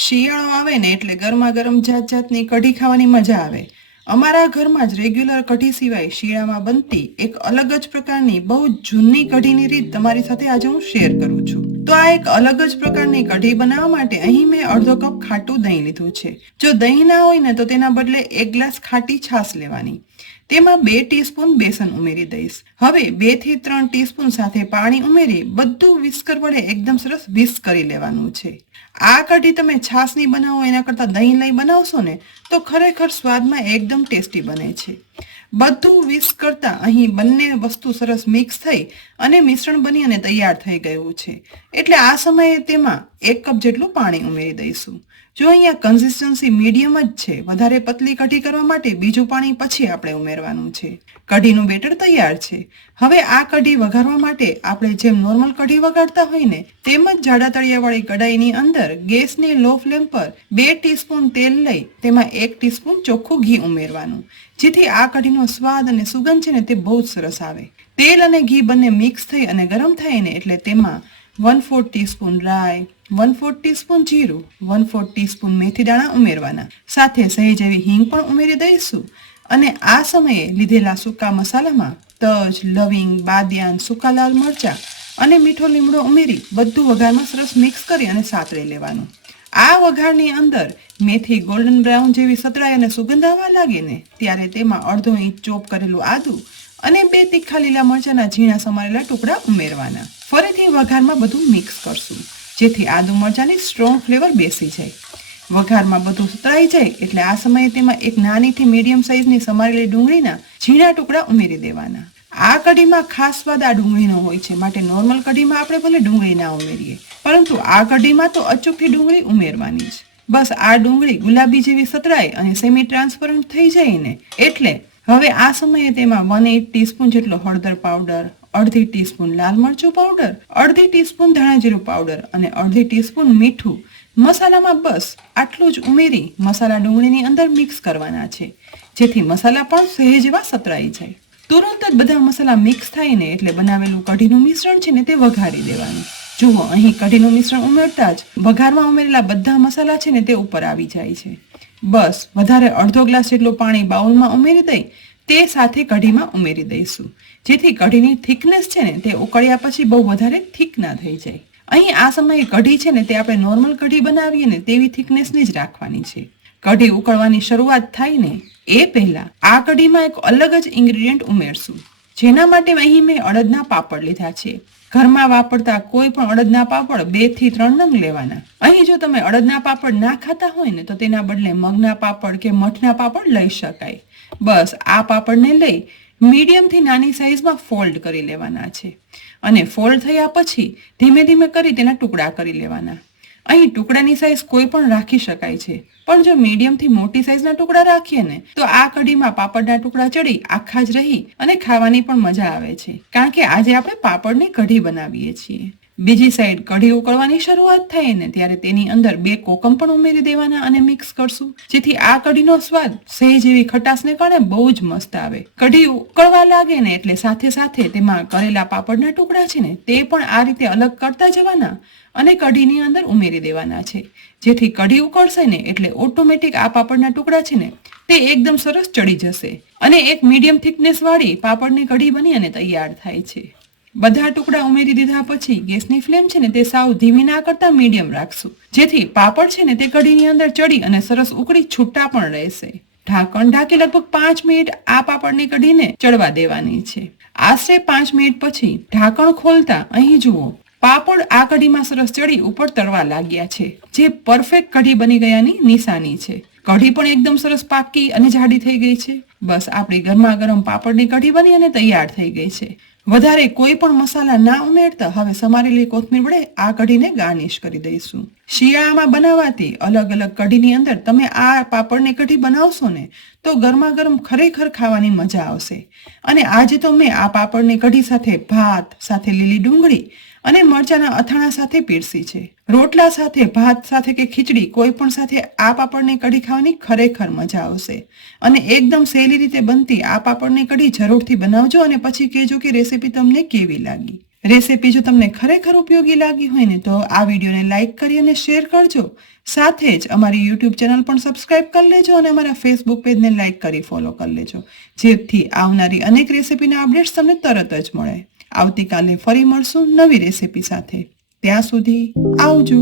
શિયાળો આવે ને એટલે ગરમા ગરમ જાત જાતની કઢી ખાવાની મજા આવે. અમારા ઘરમાં જ રેગ્યુલર કઢી સિવાય શિયાળામાં બનતી એક અલગ જ પ્રકારની બહુ જૂની કઢીની રીત તમારી સાથે આજે હું શેર કરું છું. તો આ એક અલગ જ પ્રકારની કઢી બનાવવા માટે અહીં મેં અડધો કપ ખાટું દહીં લીધું છે. જો દહીં ના હોય ને તો તેના બદલે 1 ગ્લાસ ખાટી છાશ લેવાની. તેમાં 2 ટીસ્પૂન બેસન ઉમેરી દઈશ. હવે 2 થી 3 ટીસ્પૂન સાથે પાણી ઉમેરી બધું વિસ્કર વડે એકદમ સરસ વિસ્ક કરી લેવાનું છે. આ કઢી તમે છાશની બનાવો એના કરતાં દહીં લઈ બનાવશો ને તો ખરેખર સ્વાદમાં એકદમ ટેસ્ટી બને છે. બધું વિસ્ક કરતાં અહીં બંને વસ્તુ સરસ મિક્સ થઈ અને મિશ્રણ બની અને તૈયાર થઈ ગયું છે. એટલે આ સમયે તેમાં 1 કપ જેટલું પાણી ઉમેરી દઈશું. જો અહીંયા કન્સિસ્ટન્સી મીડિયમ જ છે, વધારે પતલી કઢી કરવા માટે બીજું પાણી પછી આપણે ઉમેરવાનું છે. કઢીનું બેટર તૈયાર છે. હવે આ કઢી વઘારવા માટે આપણે જેમ નોર્મલ કઢી વઘારતા હોય ને તેમ જ જાડા તળિયાવાળી કઢાઈની અંદર ગેસની લો ફ્લેમ પર 2 ટીસ્પૂન તેલ લઈ તેમાં 1 ટીસ્પૂન ચોખ્ખું ઘી ઉમેરવાનું, જેથી આ કઢીનો સ્વાદ અને સુગંધ છે ને તે બહુ જ સરસ આવે. તેલ અને ઘી બંને મિક્સ થઈ અને ગરમ થાય ને એટલે તેમાં 1/4 ટીસ્પૂન રાઈ, 1/4 ટીસ્પૂન જીરું, 1/4 ટીસ્પૂન મેથી દાણા ઉમેરવાના. સાથે સહેજ એવી હિંગ પણ ઉમેરી દઈશું. અને આ સમયે લીધેલા સૂકા મસાલામાં તજ, લવિંગ, બાદિયાન, સૂકા લાલ મરચાં અને મીઠો લીમડો ઉમેરી બધું વઘારમાં સરસ મિક્સ કરી અને સાતળી લેવાનું. આ વઘારની અંદર મેથી ગોલ્ડન બ્રાઉન જેવી સતળાઈ અને સુગંધ આવવા લાગે ને ત્યારે તેમાં અડધો ઇંચ ચોપ કરેલું આદું અને 2 તીખા લીલા મરચાંના ઝીણા સમારેલા ટુકડા ઉમેરવાના. ફરીથી વઘારમાં બધું મિક્સ કરશું, જેથી આદુ મરચાંની સ્ટ્રોંગ ફ્લેવર બેસી જાય. વઘારમાં બધું સતળાઈ જાય એટલે આ સમયે તેમાં એક નાનીથી મીડિયમ સાઇઝની સમારેલી ડુંગળીના ઝીણા ટુકડા ઉમેરી દેવાના. આ કઢીમાં ખાસ સ્વાદ આ ડુંગળીનો હોય છે, માટે નોર્મલ કઢીમાં આપણે ભલે ડુંગળી ના ઉમેરીએ, પરંતુ આ કઢીમાં તો અચૂકથી ડુંગળી ઉમેરવાની જ. બસ આ ડુંગળી ગુલાબી જેવી સતળાઈ અને સેમી ટ્રાન્સપરન્ટ થઈ જાય ને એટલે હવે આ સમયે તેમાં 1/8 ટીસ્પૂન જેટલો હળદર પાવડર, 1/2 ટીસ્પૂન લાલ મરચું પાવડર, 1/2 ટીસ્પૂન ધાણા જીરું પાવડર અને 1/2 ટીસ્પૂન મીઠું, મસાલામાં બસ આટલું જ ઉમેરી મસાલા ડુંગળીની અંદર મિક્સ કરવાના છે, જેથી મસાલા પણ સહેજ એવા સતળાઈ જાય. તુરંત જ બધા મસાલા મિક્સ થાય ને એટલે બનાવેલું કઢીનું મિશ્રણ છે ને તે વઘારી દેવાનું. જુઓ, અહીં કઢીનું મિશ્રણ ઉમેરતા જ વઘારમાં ઉમેરેલા બધા મસાલા છે ને તે ઉપર આવી જાય છે. બસ વધારે અડધો ગ્લાસ જેટલું પાણી બાઉલમાં ઉમેરી દઈ તે સાથે કઢીમાં ઉમેરી દઈશું, જેથી કઢીની થિકનેસ છે ને તે ઉકળ્યા પછી બહુ વધારે થીક ના થઈ જાય. અહીં આ સમયે કઢી છે ને તે આપણે નોર્મલ કઢી બનાવીએ ને તેવી થિકનેસની જ રાખવાની છે. કઢી ઉકળવાની શરૂઆત થાય ને એ પહેલા આ કઢીમાં એક અલગ જ ઇન્ગ્રેડિયન્ટ ઉમેરશું, જેના માટે અહીં મેં અડદના પાપડ લીધા છે. ઘરમાં વાપરતા કોઈ પણ અડદના પાપડ 2 થી 3 નંગ લેવાના. અહીં જો તમે અડદના પાપડ ના ખાતા હોય ને તો તેના બદલે મગના પાપડ કે મઠના પાપડ લઈ શકાય. બસ આ પાપડને લઈ મીડિયમથી નાની સાઈઝમાં ફોલ્ડ કરી લેવાના છે અને ફોલ્ડ થયા પછી ધીમે ધીમે કરી તેના ટુકડા કરી લેવાના. અહીં ટુકડાની સાઈઝ કોઈ પણ રાખી શકાય છે, પણ જો મીડિયમથી મોટી સાઈઝના ટુકડા રાખીએ ને તો આ કઢીમાં પાપડના ટુકડા ચડી આખા જ રહી અને ખાવાની પણ મજા આવે છે, કારણ કે આજે આપણે પાપડની કઢી બનાવીએ છીએ. બીજી સાઈડ કઢી ઉકળવાની શરૂઆત થાય ને ત્યારે તેની અંદર 2 કોકમ પણ ઉમેરી દેવાના અને મિક્સ કરશું, જેથી આ કઢીનો સ્વાદ સહેજ એવી ખટાશને કારણે બહુ જ મસ્ત આવે. કઢી ઉકળવા લાગે ને એટલે સાથે સાથે તેમાં કરેલા પાપડના ટુકડા છે ને તે પણ આ રીતે અલગ કરતા જવાના અને કઢીની અંદર ઉમેરી દેવાના છે, જેથી કઢી ઉકળશે ને એટલે ઓટોમેટિક આ પાપડના ટુકડા છે ને તે એકદમ સરસ ચડી જશે અને એક મીડિયમ થિકનેસ વાળી પાપડની કઢી બની અને તૈયાર થાય છે. બધા ટુકડા ઉમેરી દીધા પછી ગેસની ફ્લેમ છે ને તે સાવ ધીમી ના કરતા મીડિયમ રાખશું, જેથી પાપડ છે ને તે કઢીની અંદર ચડી અને સરસ ઉકળી છૂટા પણ રહેશે. ઢાંકણ ઢાંકી લગભગ 5 મિનિટ આ પાપડની કઢીને ચડવા દેવાની છે. આશરે 5 મિનિટ પછી ઢાંકણ ખોલતા અહીં જુઓ, પાપડ આ કઢીમાં સરસ ચડી ઉપર તળવા લાગ્યા છે, જે પરફેક્ટ કઢી બની ગયાની નિશાની છે. કઢી પણ એકદમ સરસ પાકી અને જાડી થઈ ગઈ છે. બસ આપણી ગરમા ગરમ પાપડની કઢી બની અને તૈયાર થઈ ગઈ છે. વધારે કોઈ પણ મસાલા ના ઉમેરતા હવે સમારેલી કોથમીર વડે આ કઢીને ગાર્નિશ કરી દઈશું. શિયાળામાં બનાવાતી અલગ અલગ કઢીની અંદર તમે આ પાપડની કઢી બનાવશો ને તો ગરમા ગરમ ખરેખર ખાવાની મજા આવશે. અને આજે તો મેં આ પાપડની કઢી સાથે ભાત, સાથે લીલી ડુંગળી અને મરચાના અથાણા સાથે પીરસી છે. રોટલા સાથે, ભાત સાથે કે ખીચડી કોઈ પણ સાથે આ પાપડની કઢી ખાવાની ખરેખર મજા આવશે. અને એકદમ સહેલી રીતે બનતી આ પાપડની કઢી જરૂરથી બનાવજો અને પછી કહેજો કે રેસીપી તમને કેવી લાગી. રેસીપી જો તમને ખરેખર ઉપયોગી લાગી હોય ને તો આ વિડીયોને લાઈક કરી અને શેર કરજો. સાથે જ અમારી યુટ્યુબ ચેનલ પણ સબસ્ક્રાઇબ કરી લેજો અને અમારા ફેસબુક પેજને લાઈક કરી ફોલો કરી લેજો, જેથી આવનારી અનેક રેસીપીના અપડેટ્સ તમને તરત જ મળે. આવતીકાલે ફરી મળશું નવી રેસીપી સાથે. ત્યાં સુધી આવજો.